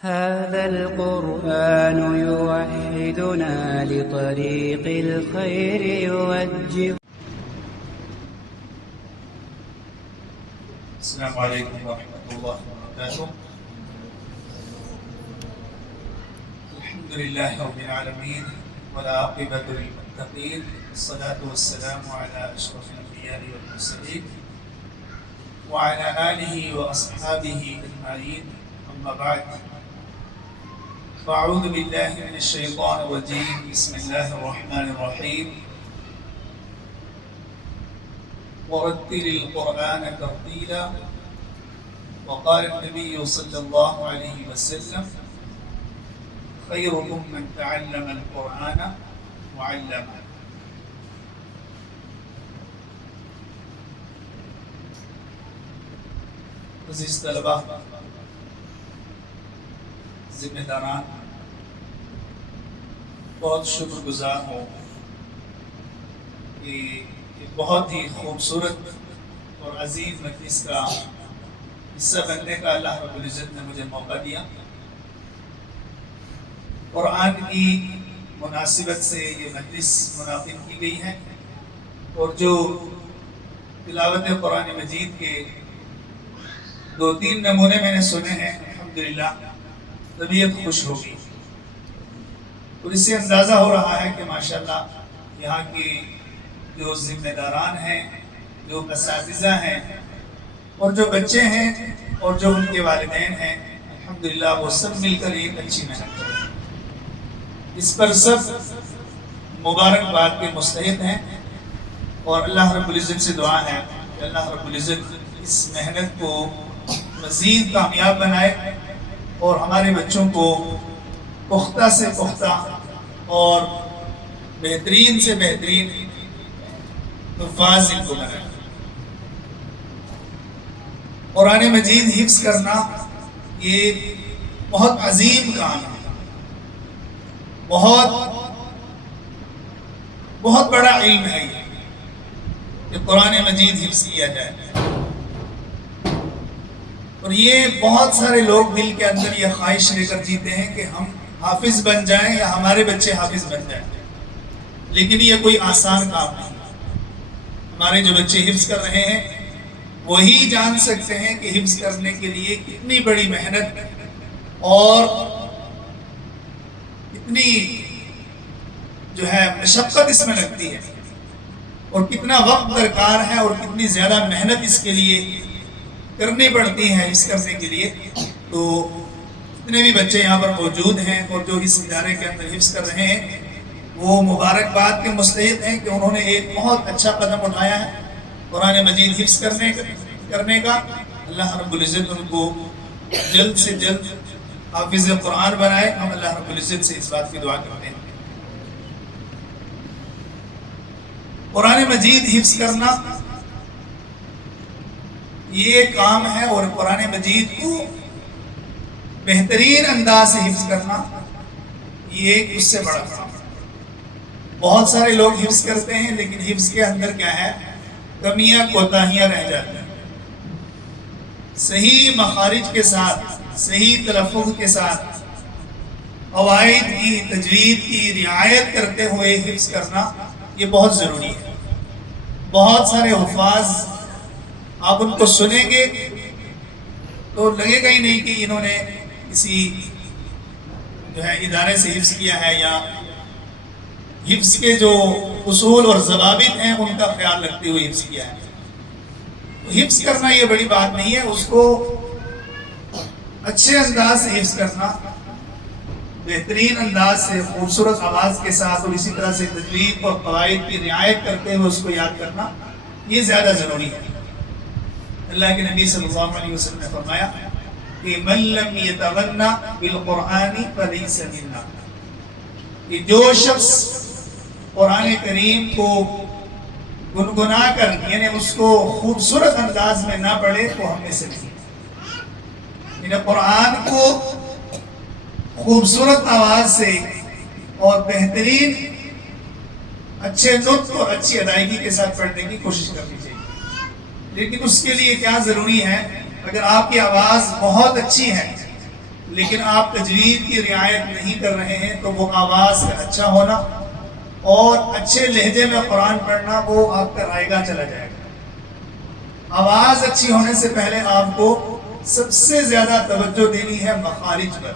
هذا القرآن يوحدنا لطريق الخير يوجه. السلام عليكم ورحمة الله وبركاته. الحمد لله رب العالمين والعاقبة للمتقين والصلاة والسلام على أشرف الأنبياء والمرسلين وعلى آله وأصحابه أجمعين. أما بعد، فأعوذ بالله من الشيطان الرجيم. بسم الله الرحمن الرحيم. ورتل القرآن ترتيلا. وقال النبي صلى الله عليه وسلم: خيركم من تعلم القرآن وعلمه. عزیز طلبہ، ذمہ داران، بہت شکر گزار ہوں کہ بہت ہی خوبصورت اور عظیم مجلس کا حصہ بننے کا اللہ رب العزت نے مجھے موقع دیا. قرآن کی مناسبت سے یہ مجلس منعقد کی گئی ہے، اور جو تلاوت قرآن مجید کے 2-3 نمونے میں نے سنے ہیں، الحمدللہ طبیعت خوش ہوگی. اور اس سے اندازہ ہو رہا ہے کہ ماشاءاللہ یہاں کی جو ذمہ داران ہیں، جو اساتذہ ہیں، اور جو بچے ہیں، اور جو ان کے والدین ہیں، الحمدللہ وہ سب مل کر ایک اچھی محنت کر رہے ہیں. اس پر سب مبارکباد کے مستحق ہیں، اور اللہ رب العزت سے دعا ہے کہ اللہ رب العزت اس محنت کو مزید کامیاب بنائے اور ہمارے بچوں کو پختہ سے پختہ اور بہترین سے بہترین حفاظ ان کو بنائے. قرآن مجید حفظ کرنا یہ بہت عظیم کام ہے، بہت بڑا علم ہے یہ کہ قرآن مجید حفظ کیا جائے. اور یہ بہت سارے لوگ دل کے اندر یہ خواہش لے کر جیتے ہیں کہ ہم حافظ بن جائیں یا ہمارے بچے حافظ بن جائیں، لیکن یہ کوئی آسان کام نہیں. ہمارے جو بچے حفظ کر رہے ہیں وہی جان سکتے ہیں کہ حفظ کرنے کے لیے کتنی بڑی محنت اور کتنی جو ہے مشقت اس میں لگتی ہے، اور کتنا وقت درکار ہے، اور کتنی زیادہ محنت اس کے لیے کرنی پڑتی ہے حفظ کرنے کے لیے. تو جتنے بھی بچے یہاں پر موجود ہیں اور جو اس ادارے کے اندر حفظ کر رہے ہیں، وہ مبارکباد کے مستحق ہیں کہ انہوں نے ایک بہت اچھا قدم اٹھایا ہے قرآن مجید حفظ کرنے کا. اللہ رب العزت ان کو جلد سے جلد حافظ قرآن بنائے. ہم اللہ رب العزت سے اس بات کی دعا کرتے ہیں. قرآن مجید حفظ کرنا یہ کام ہے، اور قرآن مجید کو بہترین انداز سے حفظ کرنا یہ اس سے بڑا کام ہے. بہت سارے لوگ حفظ کرتے ہیں، لیکن حفظ کے اندر کیا ہے، کمیاں کوتاہیاں رہ جاتی ہیں. صحیح مخارج کے ساتھ، صحیح تلفظ کے ساتھ، قواعد کی، تجوید کی رعایت کرتے ہوئے حفظ کرنا یہ بہت ضروری ہے. بہت سارے حفاظ آپ ان کو سنیں گے تو لگے گا ہی نہیں کہ انہوں نے کسی جو ہے ادارے سے حفظ کیا ہے، یا حفظ کے جو اصول اور ضوابط ہیں ان کا خیال رکھتے ہوئے حفظ کیا ہے. حفظ کرنا یہ بڑی بات نہیں ہے، اس کو اچھے انداز سے حفظ کرنا، بہترین انداز سے، خوبصورت آواز کے ساتھ، اور اسی طرح سے تجوید اور قواعد کی رعایت کرتے ہوئے اس کو یاد کرنا یہ زیادہ ضروری ہے. اللہ کے نبی صلی اللہ علیہ وسلم نے فرمایا کہ من لم یتغنى بالقرآن فلیس منا، کہ جو شخص قرآن کریم کو گنگنا کر، یعنی اس کو خوبصورت انداز میں نہ پڑھے، تو ہم میں سے نہیں. یعنی قرآن کو خوبصورت آواز سے اور بہترین اچھے نطق اور اچھی ادائیگی کے ساتھ پڑھنے کی کوشش کرنی چاہیے. لیکن اس کے لیے کیا ضروری ہے، اگر آپ کی آواز بہت اچھی ہے لیکن آپ تجوید کی رعایت نہیں کر رہے ہیں تو وہ آواز کا اچھا ہونا اور اچھے لہجے میں قرآن پڑھنا وہ آپ کا رائے گاہ چلا جائے گا۔ آواز اچھی ہونے سے پہلے آپ کو سب سے زیادہ توجہ دینی ہے مخارج پر،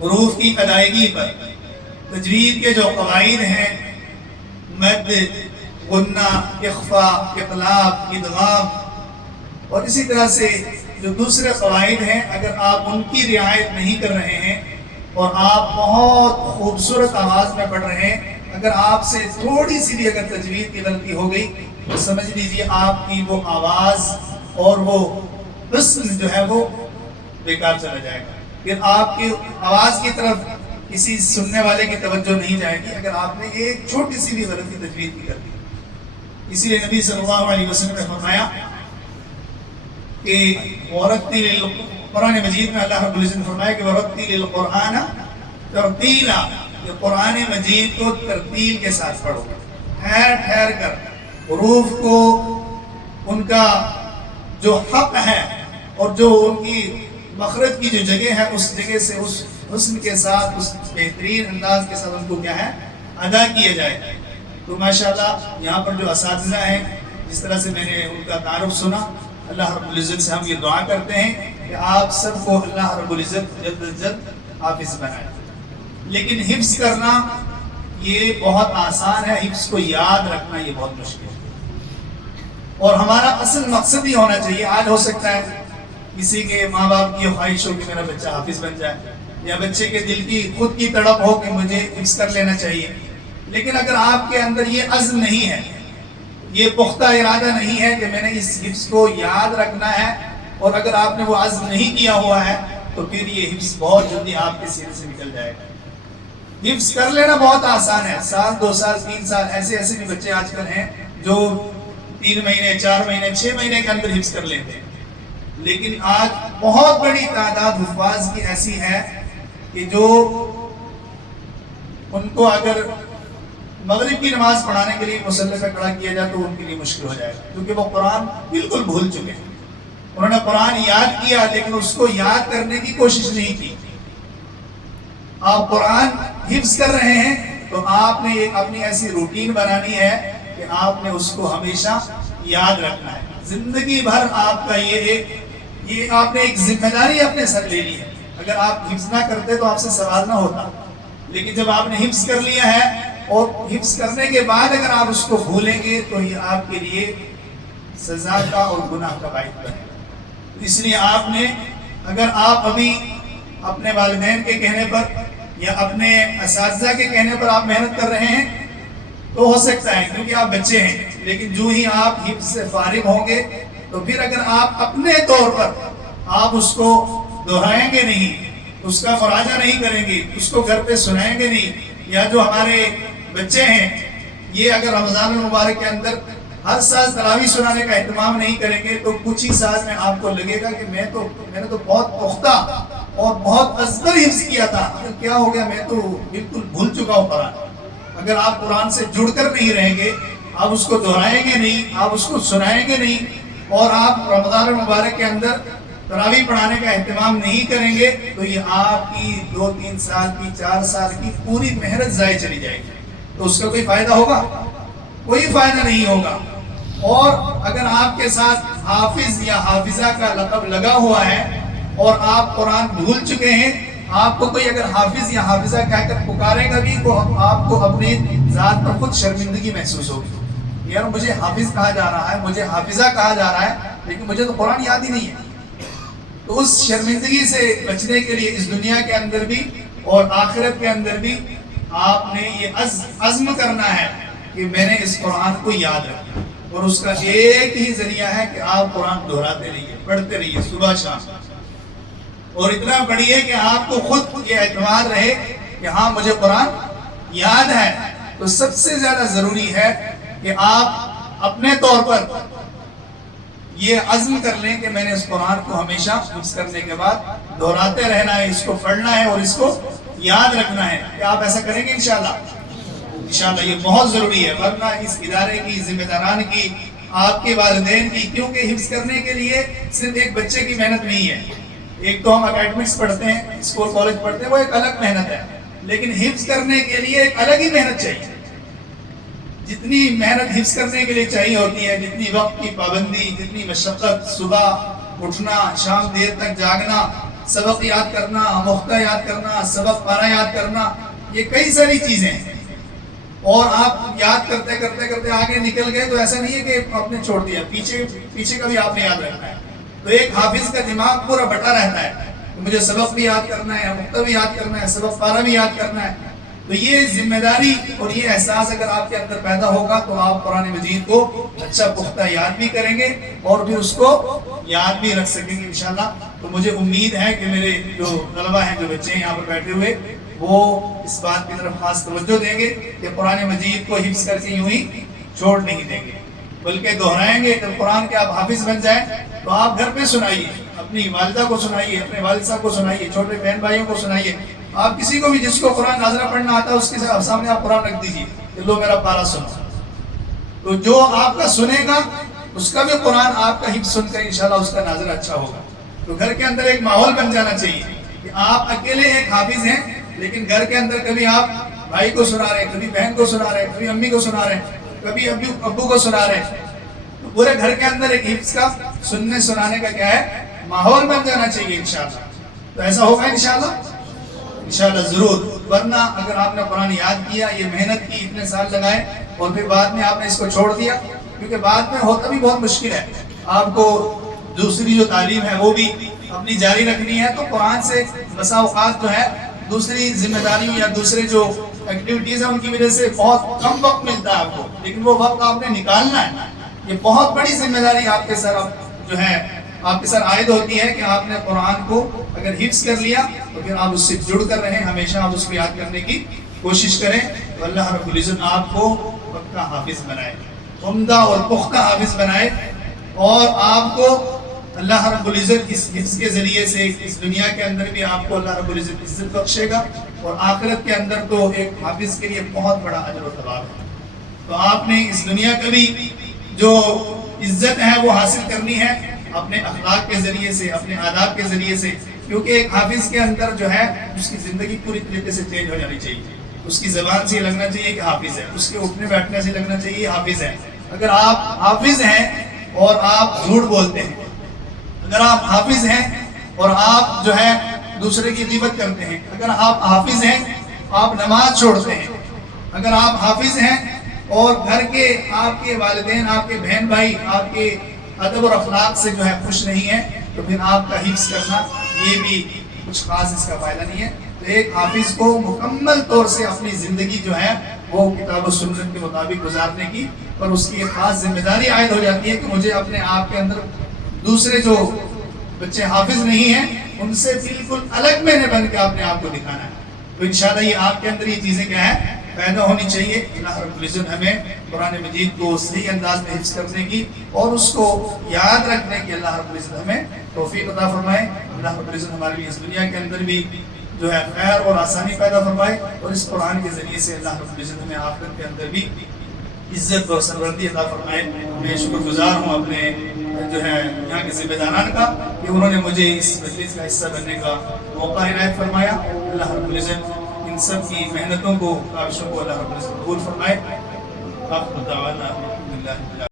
حروف کی ادائیگی پر۔ تجوید کے جو قواعد ہیں، مد، غنہ، اخفا، اقلاب، ادغام اور اسی طرح سے جو دوسرے قواعد ہیں، اگر آپ ان کی رعایت نہیں کر رہے ہیں اور آپ بہت خوبصورت آواز میں پڑھ رہے ہیں، اگر آپ سے تھوڑی سی بھی اگر تجوید کی غلطی ہو گئی تو سمجھ لیجیے آپ کی وہ آواز اور وہ حسن جو ہے وہ بیکار چلا جائے گا۔ پھر آپ کی آواز کی طرف کسی سننے والے کی توجہ نہیں جائے گی اگر آپ نے ایک چھوٹی سی بھی غلطی تجوید کی کر دی۔ اسی لیے نبی صلی اللہ علیہ وسلم نے فرمایا کہ قرآن مجید میں اللہ رب العزت نے فرمایا کہ وَرَتِّلِ الْقُرْآنَ تَرْتِيلًا، کہ قرآن مجید کو ترتیل کے ساتھ پڑھو، ٹھہر ٹھہر کر حروف کو ان کا جو حق ہے اور جو ان کی مخرج کی جو جگہ ہے اس جگہ سے اس حسن کے ساتھ، اس بہترین انداز کے ساتھ ان کو کیا ہے ادا کیا جائے۔ تو ماشاءاللہ یہاں پر جو اساتذہ ہیں، جس طرح سے میں نے ان کا تعارف سنا، اللہ رب العزت سے ہم یہ دعا کرتے ہیں کہ آپ سب کو اللہ رب العزت جلد از جلد حافظ بنائے۔ لیکن حفظ کرنا یہ بہت آسان ہے، حفظ کو یاد رکھنا یہ بہت مشکل ہے، اور ہمارا اصل مقصد ہی ہونا چاہیے۔ آج ہو سکتا ہے کسی کے ماں باپ کی خواہش ہو کہ میرا بچہ حافظ بن جائے، یا بچے کے دل کی خود کی تڑپ ہو کہ مجھے حفظ کر لینا چاہیے، لیکن اگر آپ کے اندر یہ عزم نہیں ہے، یہ پختہ ارادہ نہیں ہے کہ میں نے اس حفظ کو یاد رکھنا ہے، اور اگر آپ نے وہ عزم نہیں کیا ہوا ہے تو پھر یہ حفظ بہت جلدی آپ کے سینے سے نکل جائے گا۔ حفظ کر لینا بہت آسان ہے، 1 2 سال 3 سال ایسے بھی بچے آج کل ہیں جو 3 مہینے 4 مہینے 6 مہینے کے اندر حفظ کر لیتے ہیں، لیکن آج بہت بڑی تعداد حفاظ کی ایسی ہے کہ جو ان کو اگر مغرب کی نماز پڑھانے کے لیے مصلی پہ کھڑا کیا جائے تو ان کے لیے مشکل ہو جائے گا، کیونکہ وہ قرآن بالکل بھول چکے ہیں۔ انہوں نے قرآن یاد کیا لیکن اس کو یاد کرنے کی کوشش نہیں کی۔ آپ قرآن حفظ کر رہے ہیں تو آپ نے ایک اپنی ایسی روٹین بنانی ہے کہ آپ نے اس کو ہمیشہ یاد رکھنا ہے۔ زندگی بھر آپ کا یہ آپ نے ایک ذمہ داری اپنے سر لے لی ہے۔ اگر آپ حفظ نہ کرتے تو آپ سے سوال نہ ہوتا، لیکن جب آپ نے حفظ کر لیا ہے اور حفظ کرنے کے بعد اگر آپ اس کو بھولیں گے تو یہ آپ کے لیے سزا کا اور گناہ کا باعث بنے گا۔ اس لیے آپ نے، اگر آپ ابھی اپنے والدین کے کہنے پر یا اپنے اساتذہ کے کہنے پر آپ محنت کر رہے ہیں تو ہو سکتا ہے کیونکہ آپ بچے ہیں، لیکن جو ہی آپ حفظ سے فارغ ہوں گے تو پھر اگر آپ اپنے طور پر آپ اس کو دہرائیں گے نہیں، اس کا مراجعہ نہیں کریں گے، اس کو گھر پہ سنائیں گے نہیں، یا جو ہمارے بچے ہیں یہ اگر رمضان المبارک کے اندر ہر سال تراویح سنانے کا اہتمام نہیں کریں گے تو کچھ ہی سال میں آپ کو لگے گا کہ میں نے تو بہت پختہ اور بہت ازبر حفظ کیا تھا، کیا ہو گیا، میں تو بالکل بھول چکا ہوں قرآن۔ اگر آپ قرآن سے جڑ کر نہیں رہیں گے، آپ اس کو دہرائیں گے نہیں، آپ اس کو سنائیں گے نہیں، اور آپ رمضان المبارک کے اندر تراویح پڑھانے کا اہتمام نہیں کریں گے تو یہ آپ کی 2-3 سال کی 4 سال کی پوری محنت ضائع چلی جائے گی، تو اس کا کوئی فائدہ ہوگا؟ کوئی فائدہ نہیں ہوگا۔ اور اگر آپ کے ساتھ حافظ یا حافظہ کا لقب لگا ہوا ہے اور آپ قرآن بھول چکے ہیں، آپ کو کوئی اگر حافظ یا حافظہ کہہ کر پکارے گا بھی تو آپ کو اپنی ذات پر خود شرمندگی محسوس ہوگی، یار مجھے حافظ کہا جا رہا ہے، مجھے حافظہ کہا جا رہا ہے، لیکن مجھے تو قرآن یاد ہی نہیں ہے۔ تو اس شرمندگی سے بچنے کے لیے اس دنیا کے اندر بھی اور آخرت کے اندر بھی آپ نے یہ عزم کرنا ہے کہ میں نے اس قرآن کو یاد رکھا، اور اس کا ایک ہی ذریعہ ہے کہ آپ قرآن دہراتے رہیے، پڑھتے رہیے صبح شام، اور اتنا پڑھیے کہ آپ کو خود یہ اعتماد رہے کہ ہاں مجھے قرآن یاد ہے۔ تو سب سے زیادہ ضروری ہے کہ آپ اپنے طور پر یہ عزم کر لیں کہ میں نے اس قرآن کو ہمیشہ حفظ کرنے کے بعد دہراتے رہنا ہے، اس کو پڑھنا ہے اور اس کو یاد رکھنا ہے۔ کیا آپ ایسا کریں گے انشاءاللہ؟ انشاءاللہ یہ بہت ضروری ہے، ورنہ اس ادارے کی ذمہ داران کی، آپ کے والدین کی، کیونکہ حفظ کرنے کے لیے صرف ایک بچے کی محنت نہیں ہے، ایک تو ہم اکیڈمکس پڑھتے ہیں، اسکول کالج پڑھتے ہیں، وہ ایک الگ محنت ہے، لیکن حفظ کرنے کے لیے ایک الگ ہی محنت چاہیے. جتنی محنت حفظ کرنے کے لیے چاہیے ہوتی ہے، جتنی وقت کی پابندی، جتنی مشقت، صبح اٹھنا، شام دیر تک جاگنا، سبق یاد کرنا، مختہ یاد کرنا، سبق پارا یاد کرنا، یہ کئی ساری چیزیں ہیں. اور آپ یاد کرتے کرتے کرتے آگے نکل گئے تو ایسا نہیں ہے کہ آپ نے چھوڑ دیا، پیچھے کا بھی آپ نے یاد رکھنا ہے. تو ایک حافظ کا دماغ پورا بٹا رہتا ہے، مجھے سبق بھی یاد کرنا ہے، مختہ بھی یاد کرنا ہے، سبق پارا بھی یاد کرنا ہے. تو یہ ذمہ داری اور یہ احساس اگر آپ کے اندر پیدا ہوگا تو آپ قرآن مجید کو اچھا پختہ یاد بھی کریں گے اور پھر اس کو یاد بھی رکھ سکیں گے انشاءاللہ. تو مجھے امید ہے کہ میرے جو طلبہ ہیں، جو بچے ہیں یہاں پر بیٹھے ہوئے، وہ اس بات کی طرف خاص توجہ دیں گے کہ قرآن مجید کو حفظ کر کے یوں ہی چھوڑ نہیں دیں گے، بلکہ دہرائیں گے. جب قرآن کے آپ حافظ بن جائیں تو آپ گھر پہ سنائیے، اپنی والدہ کو سنائیے، اپنے والد صاحب کو سنائیے، چھوٹے بہن بھائیوں کو سنائیے. آپ کسی کو بھی جس کو قرآن ناظرہ پڑھنا آتا ہے اس کے سامنے آپ قرآن رکھ دیجیے کہ لو میرا پارا سنو. تو جو آپ کا سنے گا اس کا بھی قرآن آپ کا حفظ سن کر انشاءاللہ اس کا ناظرہ اچھا ہوگا. تو گھر کے اندر ایک ماحول بن جانا چاہیے کہ آپ اکیلے ایک حافظ ہیں، لیکن گھر کے اندر کبھی آپ بھائی کو سنا رہے ہیں، کبھی بہن کو سنا رہے ہیں، کبھی امی کو سنا رہے ہیں، کبھی ابو کو سنا رہے ہیں. تو پورے گھر کے اندر ایک حفظ کا سننے سنانے کا کیا ہے، ماحول بن جانا چاہیے انشاءاللہ. تو ایسا ہوگا انشاءاللہ انشاءاللہ ضرور. ورنہ اگر آپ نے قرآن یاد کیا، یہ محنت کی، اتنے سال لگائے اور پھر بعد میں آپ نے اس کو چھوڑ دیا، کیونکہ بعد میں ہوتا بھی بہت مشکل ہے. آپ کو دوسری جو تعلیم ہے وہ بھی اپنی جاری رکھنی ہے. تو قرآن سے بسا اوقات جو ہے دوسری ذمہ داریوں یا دوسرے جو ایکٹیویٹیز ہیں ان کی وجہ سے بہت کم وقت ملتا ہے آپ کو، لیکن وہ وقت آپ نے نکالنا ہے. یہ بہت بڑی ذمہ داری آپ کے سر جو ہے آپ کے سر عائد ہوتی ہے کہ آپ نے قرآن کو اگر حفظ کر لیا تو پھر آپ اس سے جڑ کر رہیں، ہمیشہ آپ اس کو یاد کرنے کی کوشش کریں. تو اللہ رب العزت آپ کو پکا حافظ بنائے، عمدہ اور پختہ حافظ بنائے، اور آپ کو اللہ رب العزت اس حفظ کے ذریعے سے اس دنیا کے اندر بھی آپ کو اللہ رب العزت عزت بخشے گا، اور آخرت کے اندر تو ایک حافظ کے لیے بہت بڑا اجر و ثواب ہے. تو آپ نے اس دنیا کا بھی جو عزت ہے وہ حاصل کرنی ہے اپنے اخلاق کے ذریعے سے، اپنے آداب کے ذریعے سے. کیونکہ ایک حافظ کے اندر جو ہے اس کی زندگی پوری طریقے سے چینج ہو جانی چاہیے. اس کی زبان سے یہ لگنا چاہیے کہ حافظ ہے، اس کے اٹھنے بیٹھنے سے لگنا چاہیے حافظ ہے. اگر آپ حافظ ہیں اور آپ جھوٹ بولتے ہیں، اگر آپ حافظ ہیں اور آپ جو ہے دوسرے کی غیبت کرتے ہیں، اگر آپ حافظ ہیں آپ نماز چھوڑتے ہیں، اگر آپ حافظ ہیں اور گھر کے آپ کے والدین، آپ کے بہن بھائی آپ کے ادب اور اخلاق سے جو ہے خوش نہیں ہیں، تو پھر آپ کا حفظ کرنا یہ بھی کچھ خاص اس کا فائدہ نہیں ہے. تو ایک حافظ کو مکمل طور سے اپنی زندگی جو ہے وہ کتاب و سنت کے مطابق گزارنے کی، اور اس کی ایک خاص ذمہ داری عائد ہو جاتی ہے کہ مجھے اپنے آپ کے اندر دوسرے جو بچے حافظ نہیں ہیں ان سے بالکل الگ میں نے بن کے اپنے آپ کو دکھانا ہے. تو انشاءاللہ یہ آپ کے اندر یہ چیزیں کیا ہے پیدا ہونی چاہیے. اللہ رب العزت ہمیں قرآن مجید کو صحیح انداز میں حفظ کرنے کی اور اس کو یاد رکھنے کی اللہ رب العزت ہمیں توفیق عطا فرمائے. اللہ رب العزت ہمارے لیے اس دنیا کے اندر بھی جو ہے خیر اور آسانی پیدا فرمائے، اور اس قرآن کے ذریعے سے اللہ رب العزت ہمیں آخرت کے اندر بھی عزت اور سربلندی عطا فرمائے. میں شکر گزار ہوں اپنے جو ہے یہاں کے ذمہ داران کا کہ انہوں نے مجھے اس مجلس کا حصہ بننے کا موقع عنایت فرمایا. اللہ رب العزت ان سب کی محنتوں کو، کاوشوں کو اللہ رب العزت قبول فرمائے. آپ کو دعوانا الحمدللہ.